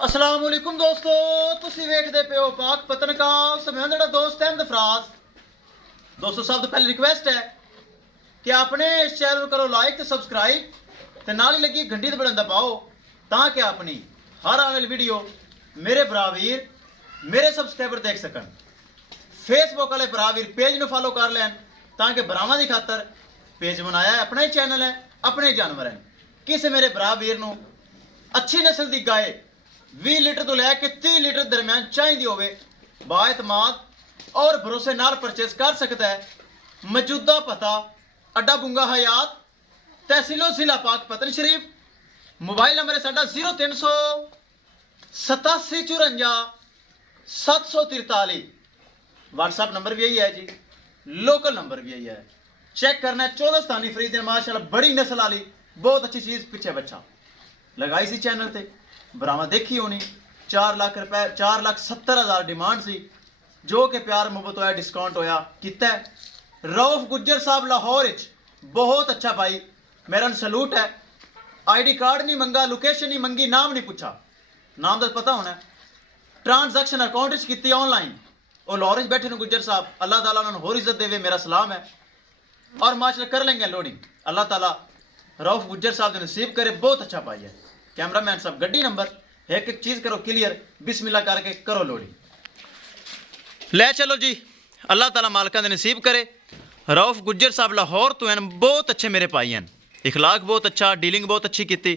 अस्सलाम वालेकुम दोस्तों, तुसी वेखदे पे हो पाक पतनकास। मैं जेड़ा दोस्त अहमद फराज। दोस्तों सब तो पहले रिक्वेस्ट है कि अपने इस चैनल करो लाइक तो सब्सक्राइब ते नाल ही लगी घंटी ते बटन दबाओ ताकि अपनी हर आने वाली वीडियो मेरे भरावीर मेरे सब्सक्राइबर देख सकन। फेसबुक वाले भरावीर पेज ਨੂੰ फॉलो कर लैन ताकि भरावां दी खातर पेज बनाया है। अपना ही चैनल है, अपने जानवर हैं। किसी मेरे भरावीर ਨੂੰ अच्छी नस्ल दी गाय 20 लीटर तो लैके 30 लीटर दरम्यान चाहिए होवे बाएतमाद और भरोसे नाल परचेज कर सकता है। मौजूदा पता अड्डा बुंगा हयात तहसीलो जिला पाक पतन शरीफ। मोबाइल नंबर है साडा 0300 87 54 743। व्हाट्सएप नंबर भी यही है जी, लोकल नंबर भी यही है। चेक करना है 14 स्थानी फ्रीज है माशाल्लाह, बड़ी नस्ल वाली बहुत अच्छी चीज़। पीछे बच्चा लगाई सी चैनल ते बरामा देखी होनी। 4 लाख रुपए 4,70,000 डिमांड सी, जो कि प्यार मुहब्बत होया डिस्काउंट होया कितना है। रऊफ गुज्जर साहब लाहौर बहुत अच्छा भाई, मेरा सलूट है। आईडी कार्ड नहीं मंगा, लोकेशन नहीं मंगी, नाम नहीं पूछा, नाम तो पता होना है। ट्रांजैक्शन अकाउंट की ऑनलाइन और लाहौर बैठे ने गुज्जर साहब, अल्लाह ताला उन्होंने होर इज्जत देवे, मेरा सलाम है। और माशाल्लाह कर लेंगे लोडिंग, अल्लाह ताला रऊफ गुज्जर साहब ने नसीब करे। बहुत अच्छा भाई है। कैमरामैन साहब गड्डी नंबर एक एक चीज़ करो क्लियर, बिस्मिल्लाह करके करो लोडिंग। ले चलो जी, अल्लाह ताला मालका दे नसीब करे। रऊफ गुज्जर साहब लाहौर तो हैं, बहुत अच्छे मेरे भाई हैं। इखलाक बहुत अच्छा, डीलिंग बहुत अच्छी की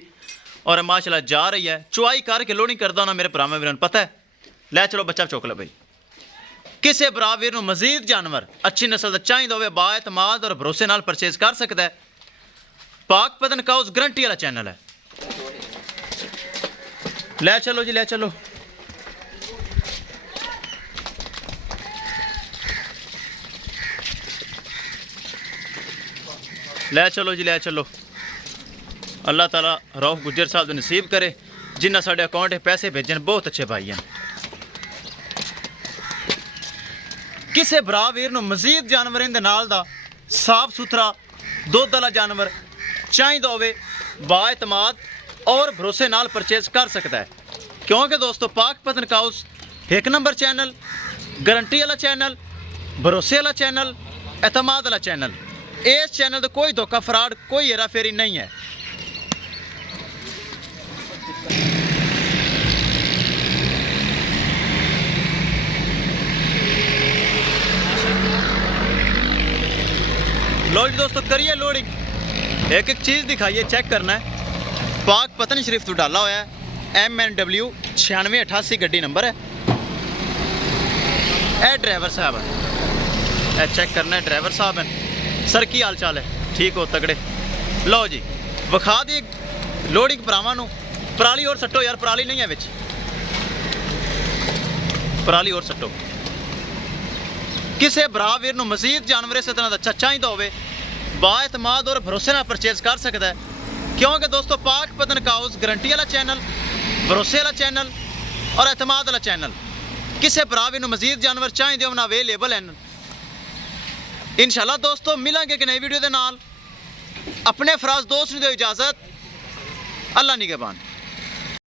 और माशाल्लाह जा रही है। चुआई करके लोडिंग करदा होना मेरे भरावां वीरां पता है। ले चलो बच्चा चुक लो भाई। किसी भरा वीर नूं मजीद जानवर अच्छी नस्ल का चाहिए होवे बाएतमाद और भरोसे नाल परचेज कर सकता है। पाक पतन काउस गारंटी वाला चैनल है। ले चलो जी, ले चलो। ले चलो जी, ले चलो। अल्लाह ताला रऊफ गुज्जर साहब को नसीब करे, जिन्ना साडे अकाउंट पैसे भेजन। बहुत अच्छे भाई हैं। किसी भरा वीर नूं मजीद जानवरें दे नाल दा साफ सुथरा दुध वाला जानवर चाहिए होवे बाएतमाद और भरोसे नाल परचेज कर सकता है। क्योंकि दोस्तों पाक पतन काउस एक नंबर चैनल, गारंटी वाला चैनल, भरोसे वाला चैनल, एतमाद वाला चैनल। इस चैनल का कोई धोखा फ्रॉड कोई हेरा फेरी नहीं है। लो जी दोस्तों, करिए लोडिंग। एक एक चीज़ दिखाइए, चेक करना है। पाक पतन शरीफ तो डाला हुआ है। MNW 9688 गड्डी नंबर है। ए ड्राइवर साहब है, चेक करना है ड्राइवर साहब हैं। सर की हाल चाल है? ठीक हो तगड़े। लो जी विखा दी लोडिंग भरावां नूं। पराली और सट्टो यार, पराली नहीं है विच, पराली और सट्टो। किसी भरा वीर नूं मजीद जानवर इस तरह का अच्छा चाहिए होवे बाएतमाद और भरोसे नाल परचेज कर सकता है। क्योंकि दोस्तों पाक पतन काउस गारंटी वाला चैनल, भरोसे वाला चैनल और एतमाद वाला चैनल। किसी भरा वीर नूं मजीद जानवर चाहिए होना अवेलेबल हैं। इंशाल्लाह दोस्तों मिलेंगे कि नई वीडियो के नाल। अपने फराज दोस्त नूं दो इजाज़त। अल्लाह निगहबान।